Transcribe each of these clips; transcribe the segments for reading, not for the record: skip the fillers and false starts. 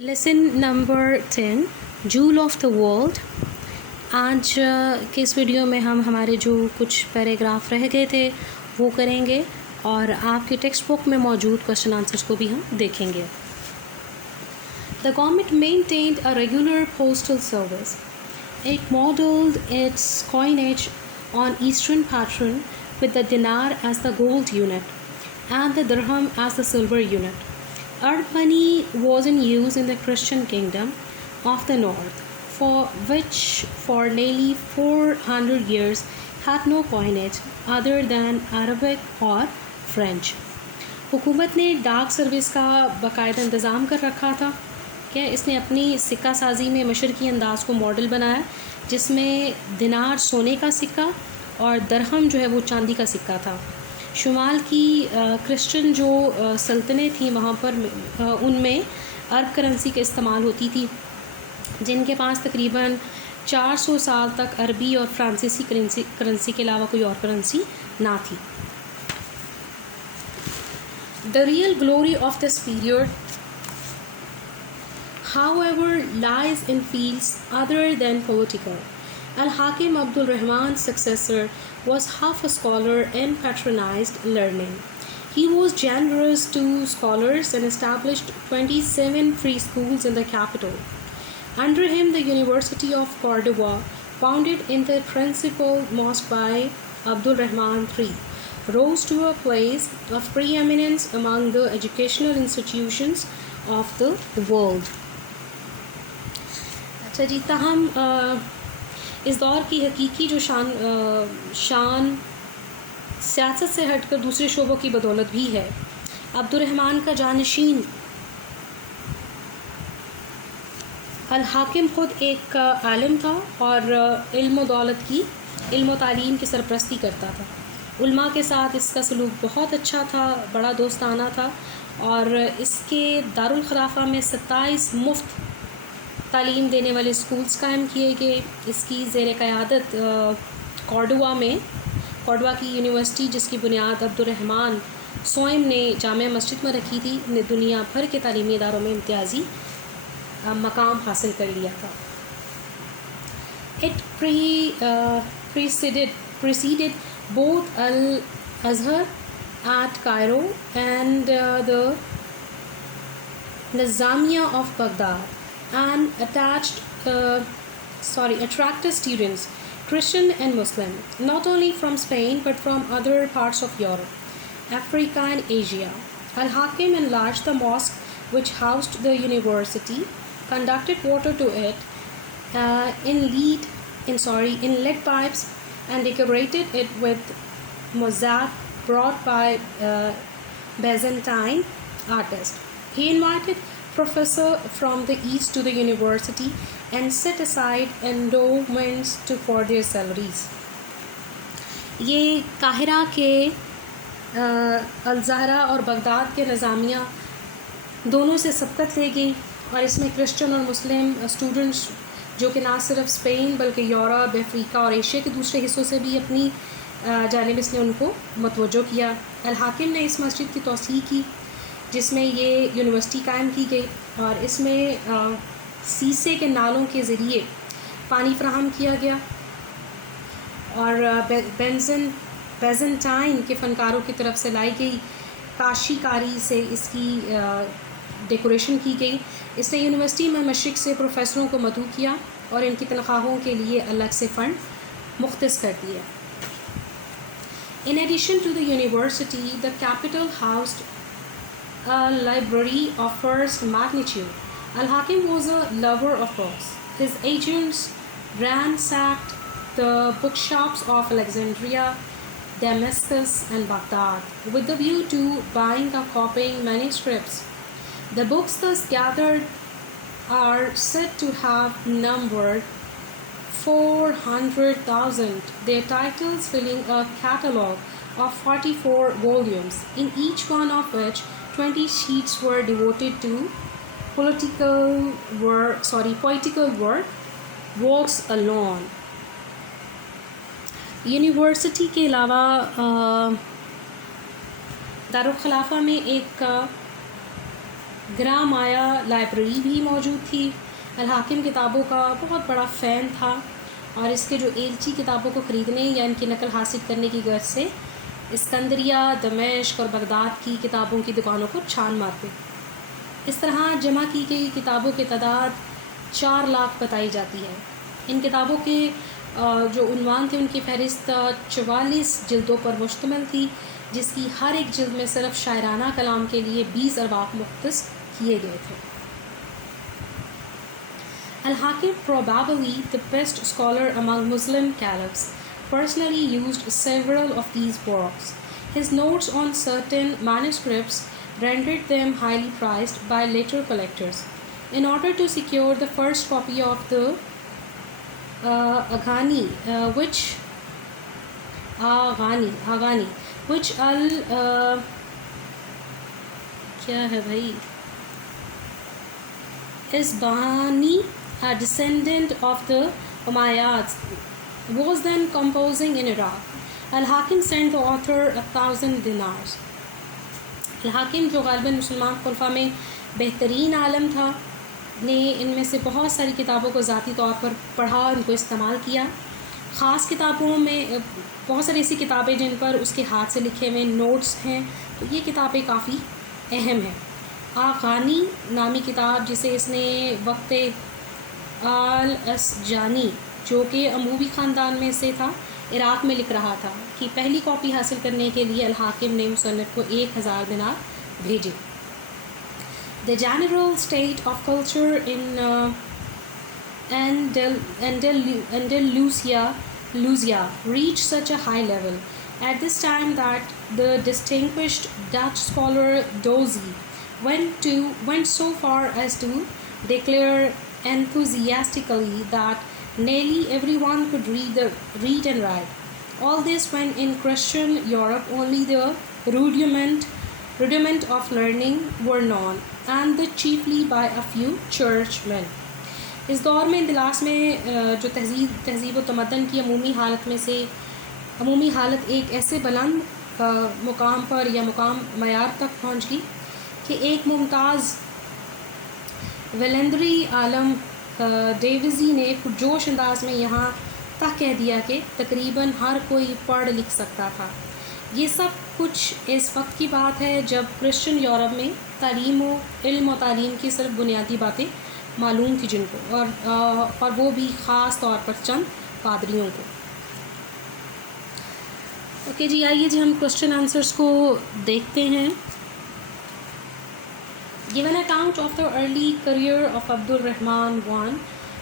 Lesson number 10 جول of the world. آج کے اس ویڈیو میں ہم ہمارے جو کچھ پیراگراف رہ گئے تھے وہ کریں گے اور آپ کی ٹیکسٹ بک میں موجود کوشچن آنسرس کو بھی ہم دیکھیں گے. The government maintained a regular postal service. It modeled its coinage on Eastern pattern with the dinar as the gold unit and the dirham as the silver unit. Arab money was in use in the Christian kingdom of the north, for which for nearly 400 years had no coinage other than Arabic or French. حکومت نے ڈاک service کا باقاعدہ انتظام کر رکھا تھا کہ اس نے اپنی سکہ سازی میں مشرقی انداز کو ماڈل بنایا جس میں دینار سونے کا سکہ اور درہم جو ہے وہ چاندی کا سکہ تھا. شمال کی کرسچن جو سلطنتیں تھیں وہاں پر ان میں عرب کرنسی کا استعمال ہوتی تھی جن کے پاس تقریباً 400 سال تک عربی اور فرانسیسی کرنسی کے علاوہ کوئی اور کرنسی نہ تھی. The real glory of this period, however, lies in fields other than political. Al-Hakim Abdul Rahman's successor was half a scholar and patronized learning. He was generous to scholars and established 27 free schools in the capital. Under him, the University of Cordova, founded in the principal mosque by Abdul Rahman III, rose to a place of preeminence among the educational institutions of the world. اچھا جی، تاہم اس دور کی حقیقی جو شان سیاست سے ہٹ کر دوسرے شعبوں کی بدولت بھی ہے. عبد الرحمن کا جانشین الحاکم خود ایک عالم تھا اور علم و تعلیم کی سرپرستی کرتا تھا. علماء کے ساتھ اس کا سلوک بہت اچھا تھا، بڑا دوستانہ تھا اور اس کے دارالخلافہ میں 27 مفت تعلیم دینے والے اسکولز قائم کیے گئے. اس کی زیر قیادت کورڈوا کی یونیورسٹی جس کی بنیاد عبد الرحمن سوئم نے جامع مسجد میں رکھی تھی نے دنیا بھر کے تعلیمی اداروں میں امتیازی مقام حاصل کر لیا تھا. It preceded both Al-Azhar at Cairo and the Nizamiya of Baghdad and attracted students, Christian and Muslim, not only from Spain but from other parts of Europe, Africa and Asia. Al-Hakim enlarged the mosque which housed the university, conducted water to it in lead pipes and decorated it with mosaic brought by Byzantine artists. He invited professor from the east to the university and set aside endowments for their salaries. یہ قاہرہ کے الزہرا اور Baghdad کے نظامیہ دونوں سے سبقت لے گئی اور اس میں کرسچن اور مسلم اسٹوڈنٹس جو کہ نہ صرف اسپین بلکہ یورپ، افریقہ اور ایشیا کے دوسرے حصوں سے بھی اپنی جانب اس نے ان کو متوجہ کیا. الحاکم نے اس مسجد کی توسیع کی جس میں یہ یونیورسٹی قائم کی گئی اور اس میں سیسے کے نالوں کے ذریعے پانی فراہم کیا گیا اور بیزنٹائن کے فنکاروں کی طرف سے لائی گئی کاشی کاری سے اس کی ڈیکوریشن کی گئی. اس نے یونیورسٹی میں مشرق سے پروفیسروں کو مدعو کیا اور ان کی تنخواہوں کے لیے الگ سے فنڈ مختص کر دیا. In addition to the university, the capital housed a library of first magnitude. Al-Hakim was a lover of books. His agents ransacked the bookshops of Alexandria, Damascus, and Baghdad with the view to buying or copying manuscripts. The books thus gathered are said to have numbered 400,000, their titles filling a catalogue of 44 volumes, in each one of which 20 sheets were devoted to poetical works alone. University کے علاوہ دارالخلافہ میں ایک gram مایا library بھی موجود تھی. الحاکم کتابوں کا بہت بڑا فین تھا اور اس کے جو ایلچی کتابوں کو خریدنے یا ان کی نقل حاصل کرنے کی غرض سے اسکندریہ، دمشق اور بغداد کی کتابوں کی دکانوں کو چھان مارتے. اس طرح جمع کی گئی کتابوں کی تعداد 4 لاکھ بتائی جاتی ہے. ان کتابوں کے جو عنوان تھے ان کی فہرست 44 جلدوں پر مشتمل تھی، جس کی ہر ایک جلد میں صرف شاعرانہ کلام کے لیے 20 ارواح مختص کیے گئے تھے. Al-Hakim, probably the best scholar among Muslim caliphs, personally used several of these works. His notes on certain manuscripts rendered them highly prized by later collectors. In order to secure the first copy of the Aghani, which Isbahani, a descendant of the Umayyads, was then composing in Iraq. Al-Hakim sent the author 1,000 dinars. Al-Hakim, جو غالباً مسلمان خلفاء میں بہترین عالم تھا، نے ان میں سے بہت ساری کتابوں کو ذاتی طور پر پڑھا، ان کو استعمال کیا. خاص کتابوں میں بہت ساری ایسی کتابیں جن پر اس کے ہاتھ سے لکھے ہوئے نوٹس ہیں، تو یہ کتابیں کافی اہم ہیں. آغانی نامی کتاب جسے اس نے وقت آل-اسجانی، جو کہ اموی خاندان میں سے تھا، عراق میں لکھ رہا تھا، کی پہلی کاپی حاصل کرنے کے لیے الحاکم نے مصنف کو 1000 دینار بھیجے. The general state of culture in Andalusia reached such a high level at this time that the distinguished Dutch scholar Dozy went so far as to declare enthusiastically that nearly everyone could read and write. All this when in Christian Europe only the rudiment of learning were known, and that chiefly by a few churchmen. اس دور میں اندلاس میں جو تہذیب و تمدن کی عمومی حالت ایک ایسے بلند مقام پر یا مقام معیار تک پہنچ گئی کہ ایک ممتاز ویلندری عالم ڈیویزی نے پرجوش انداز میں یہاں تک کہہ دیا کہ تقریباً ہر کوئی پڑھ لکھ سکتا تھا. یہ سب کچھ اس وقت کی بات ہے جب کرسچن یورپ میں تعلیم و علم و تعلیم کی صرف بنیادی باتیں معلوم تھی جن کو، اور وہ بھی خاص طور پر چند پادریوں کو. اوکے جی، آئیے جی ہم کوشچن آنسرس کو دیکھتے ہیں. Give an account of the early career of Abdul Rahman I,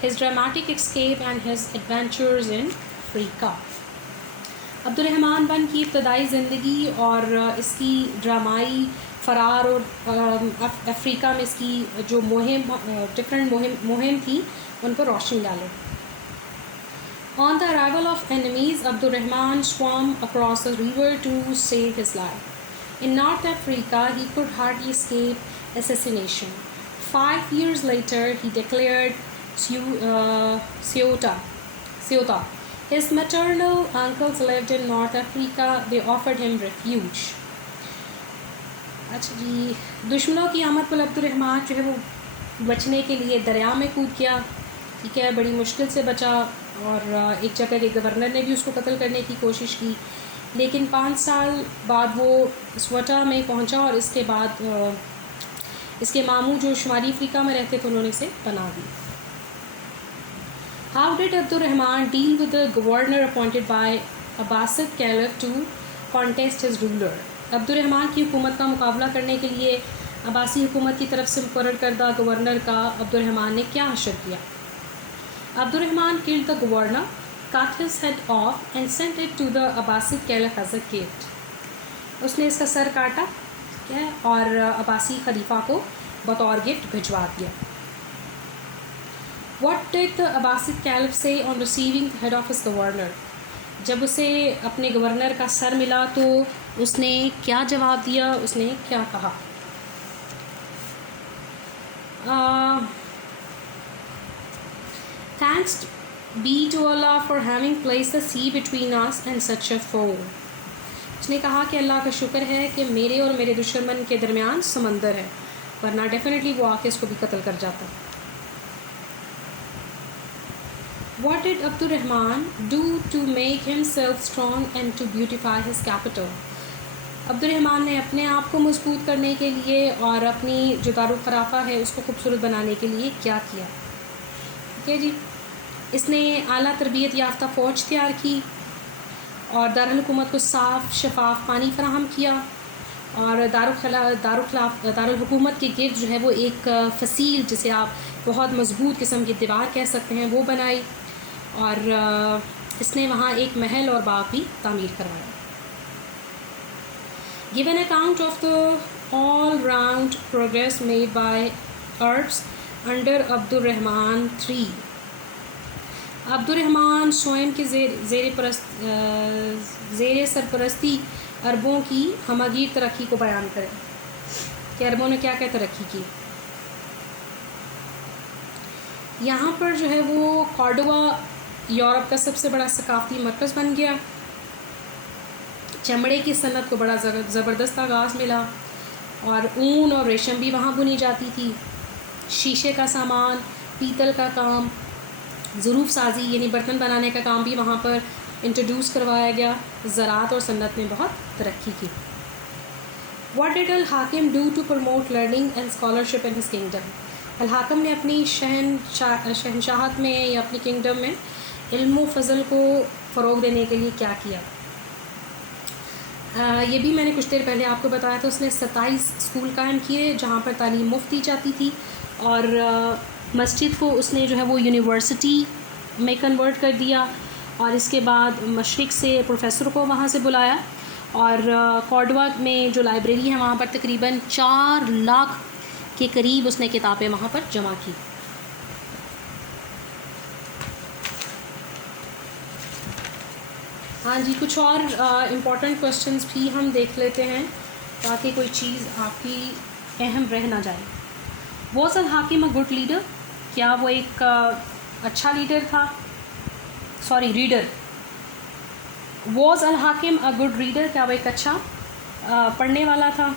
his dramatic escape and his adventures in Africa. عبد الرحمن I کی ابتدائی زندگی اور اس کی ڈرامائی فرار اور افریقہ میں اس کی جو ڈفرینٹ مہم تھی ان پر روشنی ڈالے. On the arrival of enemies, Abdul Rahman swam across the river to save his life. In North Africa, he could hardly escape assassination. 5 years later, he declared Ceuta. His maternal uncles lived in North Africa. They offered him refuge. اچھا جی، دشمنوں کی آمد پر عبد الرحمن جو ہے وہ بچنے کے لیے دریا میں کود گیا. ٹھیک ہے، بڑی مشکل سے بچا، اور ایک جگہ کے گورنر نے بھی اس کو قتل کرنے کی کوشش کی، لیکن 5 سال بعد وہ سوٹا میں پہنچا، اور اس کے بعد اس کے ماموں جو شمالی افریقہ میں رہتے تھے انہوں نے اسے پناہ دی. How did Abdul Rahman deal with the governor appointed by Abbasid Caliph to contest his ruler? عبد الرحمن کی حکومت کا مقابلہ کرنے کے لیے عباسی حکومت کی طرف سے مقرر کردہ گورنر کا عبد الرحمن نے کیا حشر کیا؟ عبد الرحمن killed the governor, cut his head off and sent it to the Abbasid Caliph as a gift. اس نے اس کا سر کاٹا، ٹھیک ہے، اور عباسی خلیفہ کو بطور گفٹ بھجوا دیا. What did the Abbasid Caliph say on receiving the head of his governor? جب اسے اپنے گورنر کا سر ملا تو اس نے کیا جواب دیا، اس نے کیا کہا؟ Thanks be to Allah for having placed the sea between us and such a foe. اس نے کہا کہ اللہ کا شکر ہے کہ میرے اور میرے دشمن کے درمیان سمندر ہے. ورنہ ڈیفینیٹلی وہ آ کے اس کو بھی قتل کر جاتا. What did Abdurrahman do to make himself strong and to beautify his capital? Abdul Rahman نے اپنے آپ کو مضبوط کرنے کے لیے اور اپنی جو دارالخلافہ ہے اس کو خوبصورت بنانے کے لیے کیا کیا؟ ٹھیک ہے جی. اس نے اعلیٰ تربیت یافتہ فوج تیار کی اور دارالحکومت کو صاف شفاف پانی فراہم کیا اور دارالحکومت کے گرد جو ہے وہ ایک فصیل جسے آپ بہت مضبوط قسم کی دیوار کہہ سکتے ہیں وہ بنائی اور اس نے وہاں ایک محل اور باغ بھی تعمیر کروایا. Give an account of the all-round progress made by Arabs under Abdurrahman III. Abdul Rahman سوئم کے زیر سرپرستی عربوں کی ہمگیر ترقی کو بیان کریں کہ عربوں نے کیا کیا ترقی کی. یہاں پر جو ہے وہ کارڈوا یورپ کا سب سے بڑا ثقافتی مرکز بن گیا. چمڑے کی صنعت کو بڑا زبردست آغاز ملا اور اون اور ریشم بھی وہاں بنی جاتی تھی. شیشے کا سامان، پیتل کا کام، ظروف سازی یعنی برتن بنانے کا کام بھی وہاں پر انٹروڈیوس کروایا گیا. زراعت اور صنعت نے بہت ترقی کی. What did al-Hakim do to promote learning and scholarship in his kingdom? Al-Hakim نے اپنی شہنشاہت میں یا اپنی کنگڈم میں علم و فضل کو فروغ دینے کے لیے کیا کیا؟ یہ بھی میں نے کچھ دیر پہلے آپ کو بتایا تھا. اس نے 27 اسکول قائم کیے جہاں پر تعلیم مفت دی جاتی تھی اور مسجد کو اس نے جو ہے وہ یونیورسٹی میں کنورٹ کر دیا اور اس کے بعد مشرق سے پروفیسر کو وہاں سے بلایا اور کارڈوا میں جو لائبریری ہے وہاں پر تقریباً 4 لاکھ کے قریب اس نے کتابیں وہاں پر جمع کی. ہاں جی، کچھ اور امپورٹنٹ کوشچنس بھی ہم دیکھ لیتے ہیں تاکہ کوئی چیز آپ کی اہم رہ نہ جائے. Was Al Hakam a good leader? کیا وہ ایک اچھا لیڈر تھا؟ Reader. Was Al Hakam a good reader? کیا وہ ایک اچھا پڑھنے والا تھا؟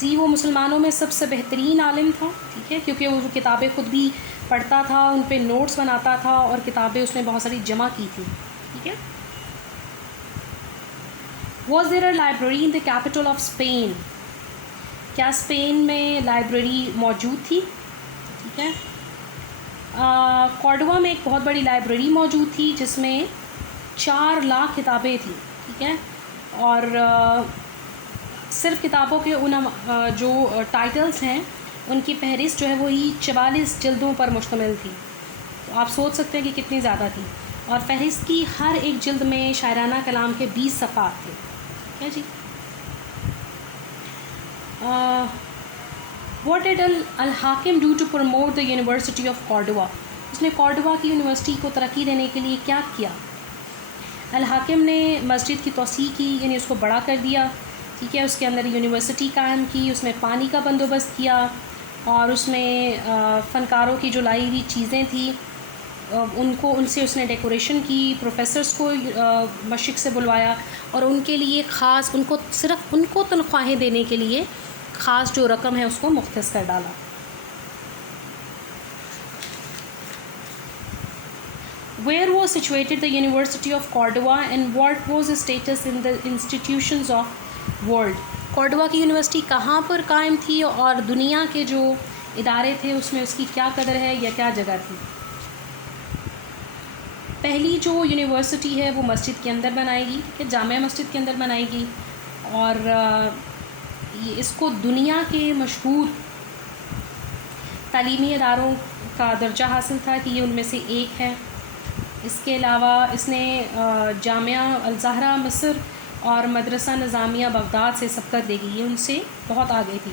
جی، وہ مسلمانوں میں سب سے بہترین عالم تھا. ٹھیک ہے، کیونکہ وہ کتابیں خود بھی پڑھتا تھا، ان پہ نوٹس بناتا تھا اور کتابیں اس نے بہت ساری جمع کی تھی. ٹھیک ہے. Was there a library in the capital of Spain? کیا اسپین میں لائبریری موجود تھی؟ ٹھیک ہے. کارڈوا میں ایک بہت بڑی لائبریری موجود تھی جس میں 4 لاکھ کتابیں تھیں. ٹھیک ہے. اور صرف کتابوں کے ان جو ٹائٹلز ہیں ان کی فہرست جو ہے وہی 44 جلدوں پر مشتمل تھی. تو آپ سوچ سکتے ہیں کہ کتنی زیادہ تھی. اور فہرست کی ہر ایک جلد میں شاعرانہ کلام کے 20 صفحات تھے. ٹھیک ہے جی. What did Al Hakam do to promote the university of Cordoba? اس نے کارڈوا کی یونیورسٹی کو ترقی دینے کے لیے کیا کیا؟ الحاکم نے مسجد کی توسیع کی، یعنی اس کو بڑا کر دیا. ٹھیک ہے. اس کے اندر یونیورسٹی قائم کی، اس میں پانی کا بندوبست کیا اور اس میں فنکاروں کی جو لائی ہوئی چیزیں تھیں ان سے اس نے ڈیکوریشن کی. پروفیسرز کو مشرق سے بلوایا اور ان کے لیے خاص صرف ان کو تنخواہیں دینے کے لیے خاص جو رقم ہے اس کو مختص کر ڈالا. Where was situated the University of Cordova and what was its status in the institutions of world? کارڈوا کی یونیورسٹی کہاں پر قائم تھی اور دنیا کے جو ادارے تھے اس میں اس کی کیا قدر ہے یا کیا جگہ تھی؟ پہلی جو یونیورسٹی ہے وہ مسجد کے اندر بنائے گی، ٹھیک ہے، جامع مسجد کے اندر بنائے گی اور اس کو دنیا کے مشہور تعلیمی اداروں کا درجہ حاصل تھا کہ یہ ان میں سے ایک ہے. اس کے علاوہ اس نے جامعہ الزہرا مصر اور مدرسہ نظامیہ بغداد سے سبقت دے گی، یہ ان سے بہت آگے تھی.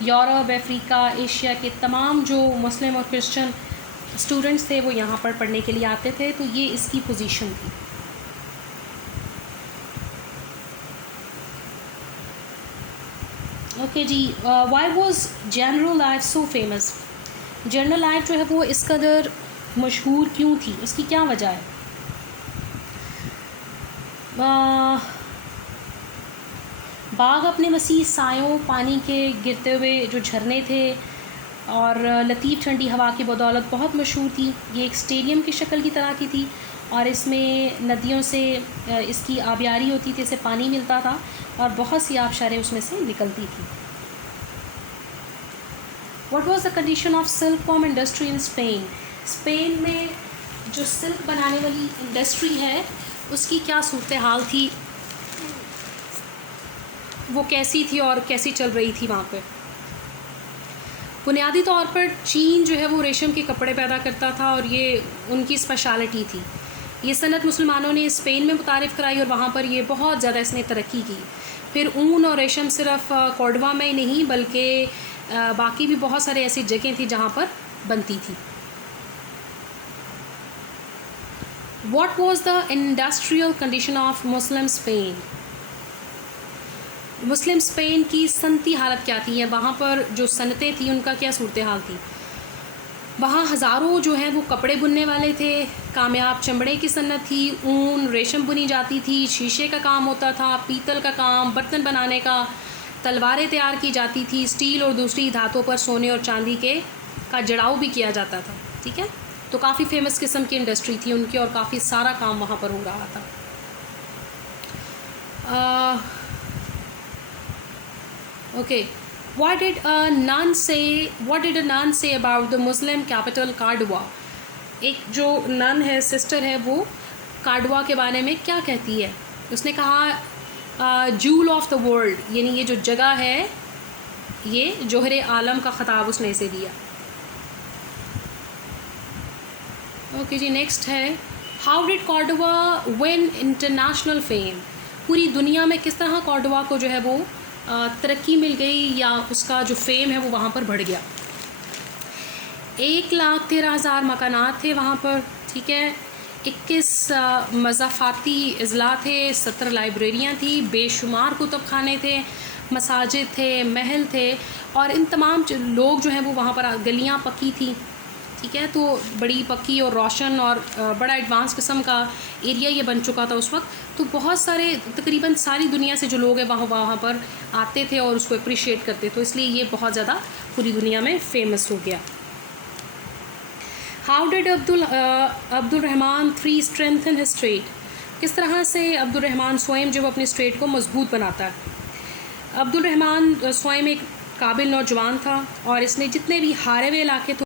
یورپ، افریقہ، ایشیا کے تمام جو مسلم اور کرسچن اسٹوڈنٹس تھے وہ یہاں پر پڑھنے کے لیے آتے تھے، تو یہ اس کی پوزیشن تھی. Okay ji. Why was general life so famous? General life جو ہے وہ اس قدر مشہور کیوں تھی، اس کی کیا وجہ ہے؟ باغ اپنے وسیع سایوں، پانی کے گرتے ہوئے جو جھرنے تھے اور لطیف ٹھنڈی ہوا کی بدولت بہت مشہور تھی. یہ ایک اسٹیڈیم کی شکل کی طرح کی تھی اور اس میں ندیوں سے اس کی آبیاری ہوتی تھی، اسے پانی ملتا تھا اور بہت سی آبشاریں اس میں سے نکلتی تھیں. What was the condition of silk worm industry in Spain? Spain میں جو سلک بنانے والی انڈسٹری ہے اس کی کیا صورتحال تھی، وہ کیسی تھی اور کیسی چل رہی تھی وہاں پہ؟ بنیادی طور پر چین جو ہے وہ ریشم کے کپڑے پیدا کرتا تھا اور یہ ان کی اسپیشلٹی تھی. یہ صنعت مسلمانوں نے اسپین میں متعارف کرائی اور وہاں پر یہ بہت زیادہ اس نے ترقی کی. پھر اون اور ریشم صرف کورڈوا میں ہی نہیں بلکہ باقی بھی بہت سارے ایسی جگہیں تھیں جہاں پر بنتی تھی. What was the industrial condition of Muslim Spain? Muslim Spain کی صنعتی حالت کیا تھی، یا وہاں پر جو صنعتیں تھیں ان کا کیا صورتحال تھی؟ وہاں ہزاروں جو ہیں وہ کپڑے بننے والے تھے، کامیاب چمڑے کی صنعت تھی، اون ریشم بنی جاتی تھی، شیشے کا کام ہوتا تھا، پیتل کا کام، برتن بنانے کا، تلواریں تیار کی جاتی تھی، اسٹیل اور دوسری دھاتوں پر سونے اور چاندی کا جڑاؤ بھی کیا جاتا تھا. ٹھیک ہے، تو کافی فیمس قسم کی انڈسٹری تھی ان کی اور کافی سارا کام وہاں پر ہو رہا تھا. Okay, what did a nun say about the Muslim capital Cordova؟ ایک جو نن ہے، سسٹر ہے، وہ کارڈوا کے بارے میں کیا کہتی ہے؟ اس نے کہا جول آف دا ورلڈ، یعنی یہ جو جگہ ہے یہ جوہر عالم کا خطاب اس نے اسے دیا. اوکے جی، نیکسٹ ہے how did Cordoba win international fame? پوری دنیا میں کس طرح کارڈوا کو جو ہے وہ ترقی مل گئی یا اس کا جو فیم ہے وہ وہاں پر بڑھ گیا. 1,13,000 مکانات تھے وہاں پر. ٹھیک ہے، 21 مضافاتی اضلاع تھے، 17 لائبریریاں تھیں، بے شمار کتب خانے تھے، مساجد تھے، محل تھے، اور ان تمام لوگ جو ہیں وہ وہاں پر، گلیاں پکی تھیں. ٹھیک ہے، تو بڑی پکی اور روشن اور بڑا ایڈوانس قسم کا ایریا یہ بن چکا تھا اس وقت. تو بہت سارے، تقریباً ساری دنیا سے جو لوگ ہیں وہاں پر آتے تھے اور اس کو اپریشیٹ کرتے، تو اس لیے یہ بہت زیادہ پوری دنیا میں فیمس ہو گیا. ہاؤ ڈیڈ عبد الرحمن III اسٹرینتھن ہز اسٹیٹ؟ کس طرح سے عبد الرحمن سوئم جو اپنی اسٹیٹ کو مضبوط بناتا ہے؟ عبد الرحمن سوئم ایک قابل نوجوان تھا اور اس نے جتنے بھی ہارے ہوئے علاقے تھے